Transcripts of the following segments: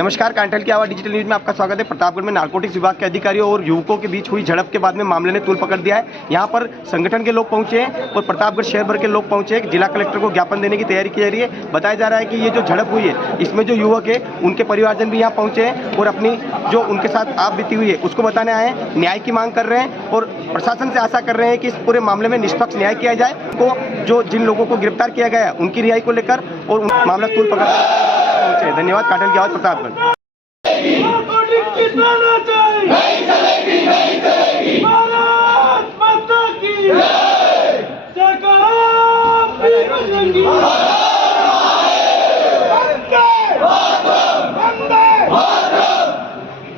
नमस्कार, कांठल की आवाज़ डिजिटल न्यूज़ में आपका स्वागत है। प्रतापगढ़ में नारकोटिक्स विभाग के अधिकारियों और युवकों के बीच हुई झड़प के बाद में मामले ने तूल पकड़ दिया है। यहाँ पर संगठन के लोग पहुंचे हैं और प्रतापगढ़ शहर भर के लोग पहुंचे हैं। जिला कलेक्टर को ज्ञापन देने की तैयारी की जा रही है। बताया जा रहा है कि ये जो झड़प हुई है इसमें जो युवक है उनके परिवारजन भी यहाँ पहुँचे हैं और अपनी जो उनके साथ आप बीती हुई है उसको बताने आए हैं, न्याय की मांग कर रहे हैं और प्रशासन से आशा कर रहे हैं कि इस पूरे मामले में निष्पक्ष न्याय किया जाए। उनको जो जिन लोगों को गिरफ्तार किया गया है उनकी रिहाई को लेकर और मामला तूल पकड़ पहुँचे। धन्यवाद। कांठल की आवाज़, प्रतापगढ़। नहीं चलेगी, नहीं चलेगी। भारत माता की जय। जयकारा बजरंगी।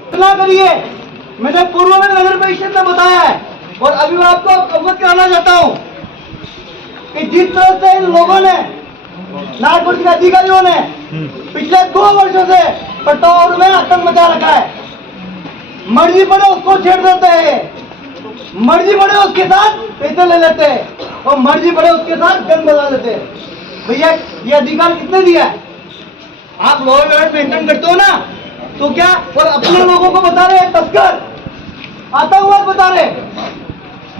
इतना करिए, मैंने पूर्व में नगर परिषद में बताया है और अभी मैं आपको अवगत कराना चाहता हूँ कि जिस तरह से इन लोगों ने नारकोटिक्स अधिकारियों ने पिछले 2 वर्षों से प्रतापगढ़ में आतंक मचा रखा है। मर्जी पड़े उसको छेड़ देते हैं, मर्जी पड़े उसके साथ पैसे ले लेते हैं और मर्जी पड़े उसके साथ गन बजा लेते हैं। भैया ये अधिकार किसने दिया है? आप लॉ एंड ऑर्डर मेंटेन करते हो ना, तो क्या और अपने लोगों को बता रहे तस्कर आतंकवाद बता रहे।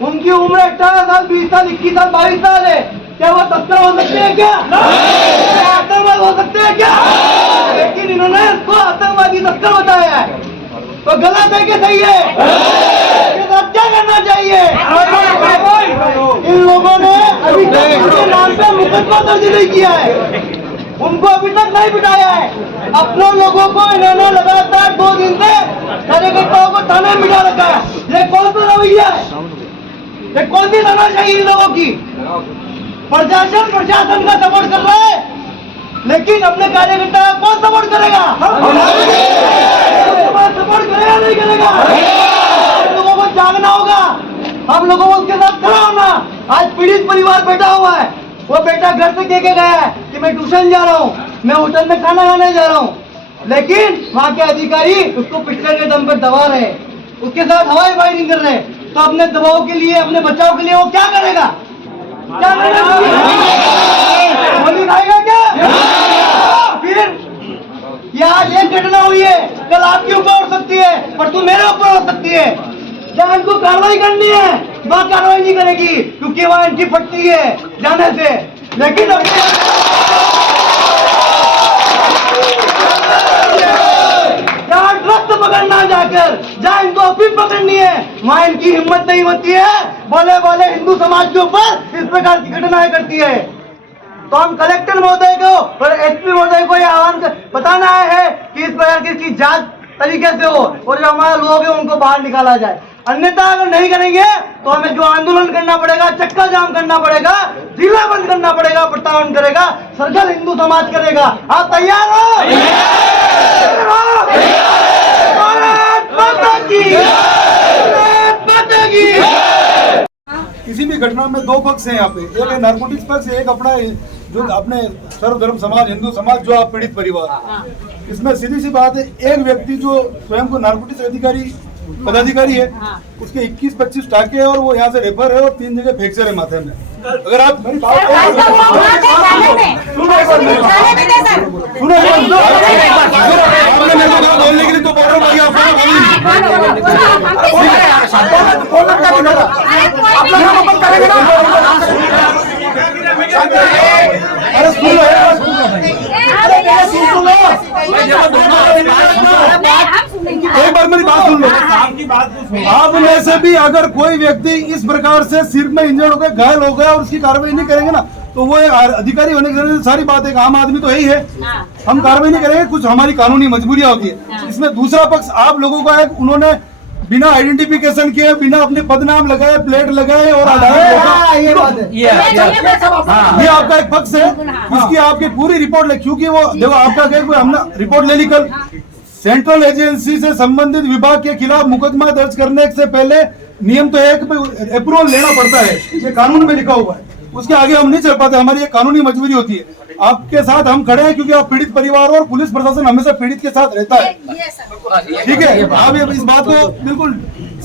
उनकी उम्र 18 साल 20 साल 21 साल 22 साल है, क्या वो तस्कर हो सकते हैं? क्या आतंकवाद हो सकते हैं? क्या? लेकिन इन्होंने इसको आतंकवादी तस्कर बताया है, तो गलत है कि सही है? क्या करना चाहिए? इन लोगों ने अभी तक उनके नाम पे मुकदमा दर्ज नहीं किया है, उनको अभी तक नहीं बिठाया है। अपने लोगों को इन्होंने लगातार 2 दिन से कार्यकर्ताओं को थाने में बिठा रखा है। ये कौन सा रवैया है? ये कौन सी तानाशाही इन लोगों की? प्रशासन का सपोर्ट कर रहा है, लेकिन अपने कार्यकर्ता का कौन सपोर्ट करेगा? सपोर्ट करेगा नहीं करेगा? हम लोगों को जागना होगा, हम लोगों को उसके साथ खड़ा होना। आज पीड़ित परिवार बैठा हुआ है, वो बेटा घर से कह के गया है कि मैं ट्यूशन जा रहा हूँ, मैं होटल में खाना खाने जा रहा हूँ, लेकिन वहाँ के अधिकारी उसको पिछले के दम पर दबा रहे, उसके साथ हवाई फायरिंग कर रहे हैं। तो अपने दबाव के लिए, अपने बचाव के लिए वो क्या करेगा? क्या करेगा? गोली खाएगा क्या? फिर ये आज एक घटना हुई है, कल आपके ऊपर हो सकती है, परसों मेरे ऊपर हो सकती है। जहाँ इनको कार्रवाई करनी है वहाँ कार्रवाई नहीं करेगी, क्योंकि वहाँ इनकी फटती है जाने से। लेकिन जहाँ ड्रग्स पकड़ना जाकर, जहाँ इनको अफीम पकड़नी है, वहाँ इनकी हिम्मत नहीं होती है। बोले बोले हिंदू समाज के ऊपर इस प्रकार की घटनाएं करती है। तो हम कलेक्टर महोदय को और एसपी महोदय को यह आह्वान बताना है कि इस प्रकार की इसकी जांच तरीके से हो और जो हमारे लोग हैं उनको बाहर निकाला जाए। अन्यथा अगर नहीं करेंगे तो हमें जो आंदोलन करना पड़ेगा, चक्का जाम करना पड़ेगा, जिला बंद करना पड़ेगा, प्रताड़न करेगा, सर्कल हिंदू समाज करेगा। आप तैयार हो? किसी भी घटना में 2 पक्ष हैं यहाँ पे, एक है नारकोटिक्स पक्ष, एक अपना जो अपने सर्वधर्म समाज, हिंदू समाज, जो आप पीड़ित परिवार। इसमें सीधी सी बात है, एक व्यक्ति जो स्वयं को नारकोटिक्स अधिकारी पदाधिकारी है, उसके 21-25 टाके और वो यहाँ से रेफर है और 3 जगह फ्रैक्चर है माथे में। अगर आप मेरी बात बोलने के लिए तो एक बार मेरी बात सुन लो। आप में से भी अगर कोई व्यक्ति इस प्रकार से सिर में इंजर्ड हो गया, घायल हो गया और उसकी कार्रवाई नहीं करेंगे ना, तो वो अधिकारी होने की सारी बात है, आम आदमी तो यही है, हम कार्रवाई नहीं करेंगे, कुछ हमारी कानूनी मजबूरियां होती है। इसमें दूसरा पक्ष आप लोगों का है, उन्होंने बिना आइडेंटिफिकेशन किए, बिना अपने पदनाम लगाए, प्लेट लगाए और ये आपका एक पक्ष है। इसकी आपकी पूरी रिपोर्ट, क्योंकि वो देखो आपका कोई हमने रिपोर्ट ले ली कल, सेंट्रल एजेंसी से संबंधित विभाग के खिलाफ मुकदमा दर्ज करने से पहले नियम तो है कि अप्रूवल लेना पड़ता है, ये कानून में लिखा हुआ है, उसके आगे हम नहीं चल पाते, हमारी ये कानूनी मजबूरी होती है। आपके साथ हम खड़े हैं क्योंकि आप पीड़ित परिवार और पुलिस प्रशासन हमेशा पीड़ित के साथ रहता है, ठीक है? आप इस बात को बिल्कुल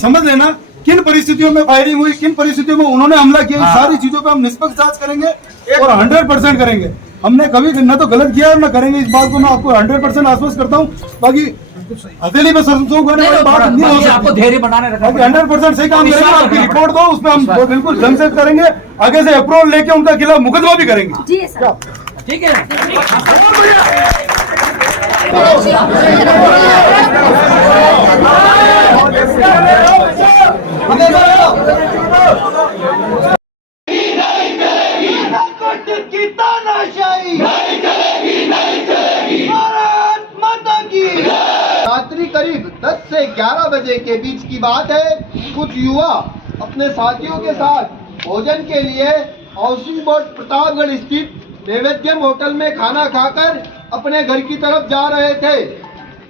समझ लेना, किन परिस्थितियों में फायरिंग हुई, किन परिस्थितियों में उन्होंने हमला किया, सारी चीजों पे हम निष्पक्ष जांच करेंगे और 100% करेंगे। हमने कभी न तो गलत किया और न करेंगे। इस बात को मैं आपको 100% आश्वस्त करता हूँ। बाकी हथेली में सरसों उगाने वाली बात नहीं हो सकती। आपको धैर्य बनाने रखा। 100% सही काम करेंगे। आपकी रिपोर्ट दो, उसमें हम बिल्कुल ढंग से करेंगे। आगे से अप्रूवल लेके उनका खिलाफ मुकदमा भी करेंगे। जी सर। ठीक है। नारकोटिक की तानाशाही नहीं चलेगी, नहीं चलेगी। भारत माता की। रात्रि करीब 10 से 11 बजे के बीच की बात है। कुछ युवा अपने साथियों के साथ भोजन के लिए हाउसिंग बोर्ड प्रतापगढ़ स्थित नैवेद्यम होटल में खाना खाकर अपने घर की तरफ जा रहे थे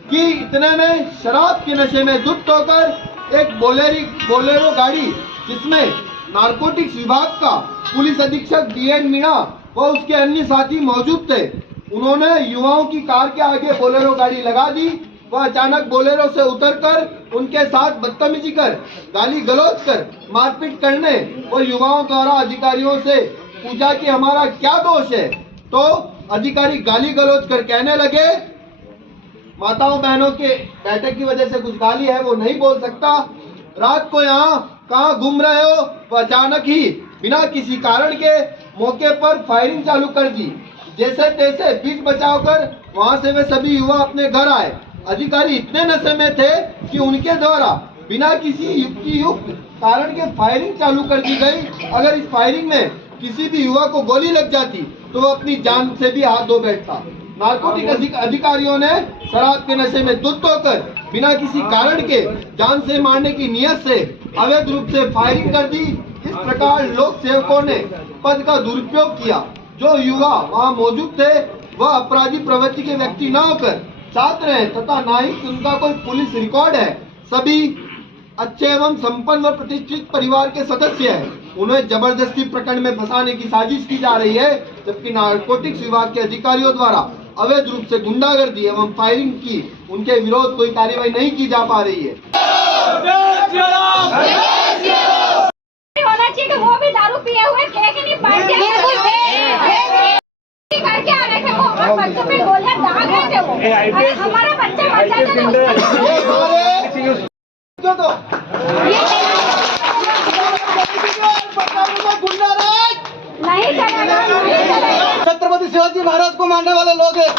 कि इतने में शराब के नशे में धुत होकर एक बोलेरो गाड़ी जिसमें नारकोटिक्स विभाग का पुलिस अधीक्षक DN मीणा व उसके अन्य साथी मौजूद थे, उन्होंने युवाओं की कार के आगे बोलेरो गाड़ी लगा दी व अचानक बोलेरो से उतरकर उनके साथ बदतमीजी कर, गाली गलौज कर, मारपीट करने व युवाओं द्वारा अधिकारियों से पूछा कि हमारा क्या दोष है, तो अधिकारी गाली गलौज कर कहने लगे माताओं बहनों के बैठक की वजह से कुछ गाली है वो नहीं बोल सकता, रात को यहाँ कहाँ घूम रहे हो। वो अचानक ही बिना किसी कारण के मौके पर फायरिंग चालू कर दी। जैसे तैसे बीच बचाव कर वहां से वे सभी युवा अपने घर आए। अधिकारी इतने नशे में थे कि उनके द्वारा बिना किसी युक्त कारण के फायरिंग चालू कर दी गई। अगर इस फायरिंग में किसी भी युवा को गोली लग जाती तो वो अपनी जान से भी हाथ धो बैठता। नारकोटिक अधिकारियों ने शराब के नशे में धुत होकर बिना किसी कारण के जान से मारने की नियत से अवैध रूप से फायरिंग कर दी। इस प्रकार लोक सेवकों ने पद का दुरुपयोग किया। जो युवा वहां मौजूद थे वह अपराधी प्रवृत्ति के व्यक्ति न होकर छात्र हैं तथा न ही उनका कोई पुलिस रिकॉर्ड है। सभी अच्छे एवं संपन्न व प्रतिष्ठित परिवार के सदस्य हैं। उन्हें जबरदस्ती प्रकरण में फंसाने की साजिश की जा रही है, जबकि नारकोटिक्स विभाग के अधिकारियों द्वारा अवैध रूप से गुंडागर्दी एवं फायरिंग की उनके विरोध कोई कार्यवाही नहीं की जा पा रही है। होना चाहिए कि वो भी दारू पिए हुए थे कि नहीं, करके आ रहे थे वो, और बच्चों पे गोलियां दाग रहे थे वो। अरे हमारा बच्चा बचा नहीं चलेगा, नहीं चलेगा। छत्रपति शिवाजी महाराज को मारने वाले लोग हैं।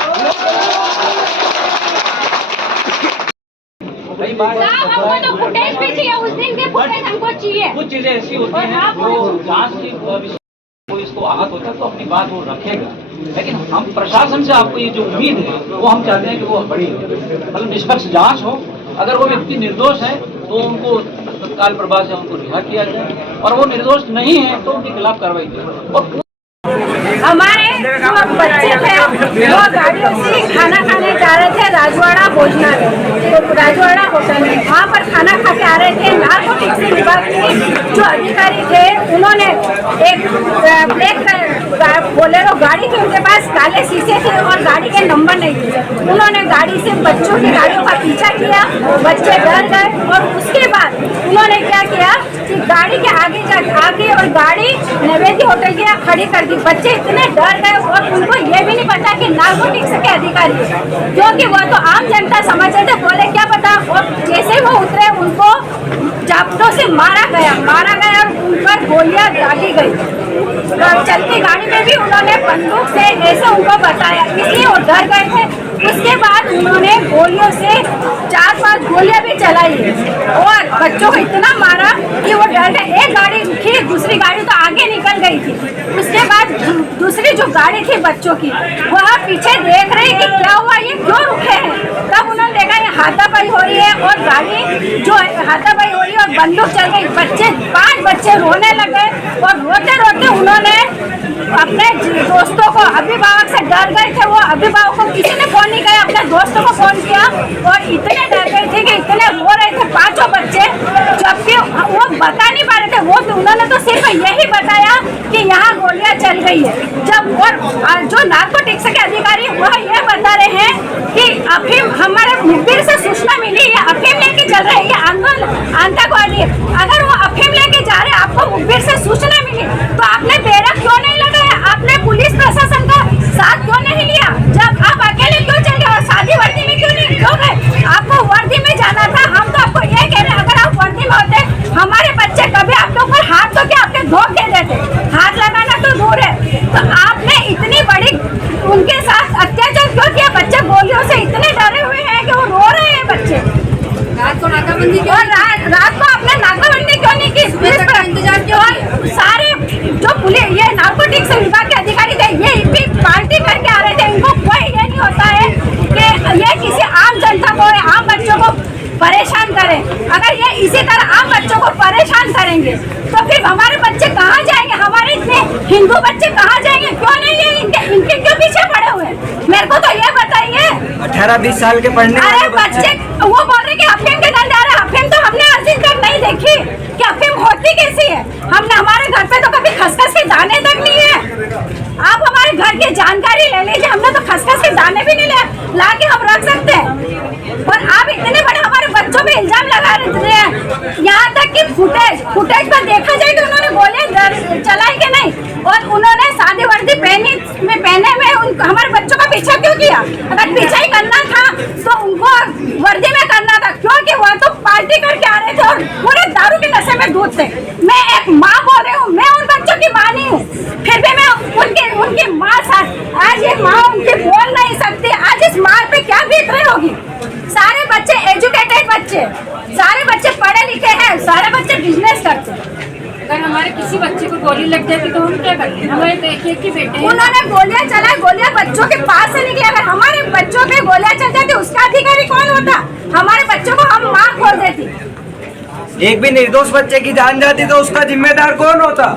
साहब हमको तो फुटेज भी चाहिए, उस दिन के फुटेज हमको चाहिए। कुछ चीजें ऐसी होती हैं जो जांच की कोई इसको आहत होता है तो अपनी बात वो रखेगा, लेकिन हम प्रशासन से आपको ये जो उम्मीद है वो हम चाहते हैं कि वो बड़ी मतलब निष्पक्ष जांच हो। अगर वो व्यक्ति निर्दोष है तो उनको तत्काल प्रभाव से उनको रिहा किया जाए, और वो निर्दोष नहीं है तो उनके खिलाफ कार्रवाई की। और हमारे जो बच्चे थे वो गाड़ियों से खाना खाने जा रहे थे राजवाड़ा भोजनालय, तो राजवाड़ा होटल में वहाँ पर खाना खा के आ रहे थे। नारकोटिक्स विभाग के जो अधिकारी थे उन्होंने एक ब्लैक बोलेरो गाड़ी थी, उनके पास काले शीशे थे और गाड़ी के नंबर नहीं थे। उन्होंने गाड़ी से बच्चों की गाड़ियों का पीछा किया, बच्चे डर गए और उसके बाद उन्होंने क्या किया कि गाड़ी के आगे और गाड़ी नैवेद्य होटल के यहाँ खड़ी कर दी। बच्चे इतने डर गए और उनको ये भी नहीं पता कि नारकोटिक्स के अधिकारी, क्योंकि वो तो आम जनता समझते थे, बोले क्या पता। और जैसे वो उतरे उनको जाप्तों से मारा गया और उन पर गोलियां दागी गई। चलती गाड़ी में भी उन्होंने बंदूक से ऐसे उनको बताया, इसलिए वो डर गए थे। उसके बाद उन्होंने गोलियों से 4-5 गोलियां भी चलाई और बच्चों को इतना मारा कि वो डर गए। एक गाड़ी रुकी, दूसरी गाड़ी तो आगे निकल गई थी। उसके बाद दूसरी जो गाड़ी थी बच्चों की, वह पीछे देख रही कि क्या हुआ, ये क्यों रुके हैं। तब उन्होंने देखा ये हाथापाई हो रही है और गाड़ी जो हाथापाई हो रही है और बंदूक चल गई। 5 बच्चे रोने लगे और रोते रोते उन्होंने अपने दोस्तों को, अभिभावक से डर गए थे, वो अभिभावक को किसी ने फोन नहीं किया, अपने दोस्तों को फोन किया और इतने डर गए थे कि इतने रो रहे थे 5 बच्चे, जबकि वो बता नहीं पा रहे थे। वो उन्होंने तो सिर्फ यही बताया कि यहाँ गोलियां चल गई है। जब और जो नारकोटिक्स के अधिकारी वह ये बता रहे हैं कि अफीम हमारे मुखबिर से सूचना मिली है, अफीम लेके चल रहे हैं, ये आंदोलन आतंकवादी है। अगर वो अफीम लेके जा रहे हैं, आपको मुखबिर से सूचना मिली तो आपने बेड़ा क्यों नहीं लगाया? आपने पुलिस प्रशासन का 18-20 साल के पढ़ने अरे वाले बच्चे वो बोल रहे कि अफीम के धंधे आ रहे, अफीम तो हमने आज दिन तक नहीं देखी कि अफीम होती कैसी है। हमने हमारे घर पे तो कभी खसखस के दाने तक नहीं है। आप हमारे घर की जानकारी ले लीजिए, हमने तो खसखस के दाने भी नहीं ला के हम रख सकते हैं। और आप इतने बड़े हमारे बच्चों पे इल्जाम लगा रहे हैं, यहाँ तक कि फुटेज पर देखा जाए कि उन्होंने गोलियां चलाई कि नहीं, और उन्होंने सादी वर्दी पहने में हमारे बच्चों का पीछा क्यों किया? अगर पीछा ही करना था तो उनको वर्दी में करना था, क्योंकि वह तो पार्टी करके आ रहे थे और पूरे दारू के नशे में धूत थे। मैं एक माँ बोल रही हूँ, मैं उन बच्चों की माँ नहीं हूँ, फिर भी मैं उनकी माँ साथ आज ये माँ उनकी बोल नहीं सकती। आज इस माँ पे क्या बीत रही होगी? सारे बच्चे एजुकेटेड बच्चे, सारे बच्चे पढ़े लिखे हैं, सारे बच्चे बिजनेस करते हैं। अगर हमारे किसी बच्चे को गोली लग जाती तो हम क्या करते? हमारे तो एक ही बेटे हैं। उन्होंने गोलियां चलाई, गोलियां बच्चों के पास से निकली। अगर हमारे बच्चों पे गोलियां चल जाती उसका अधिकारी कौन होता? हमारे बच्चों को हम मार खोल देती। एक भी निर्दोष बच्चे की जान जाती तो उसका जिम्मेदार कौन होता?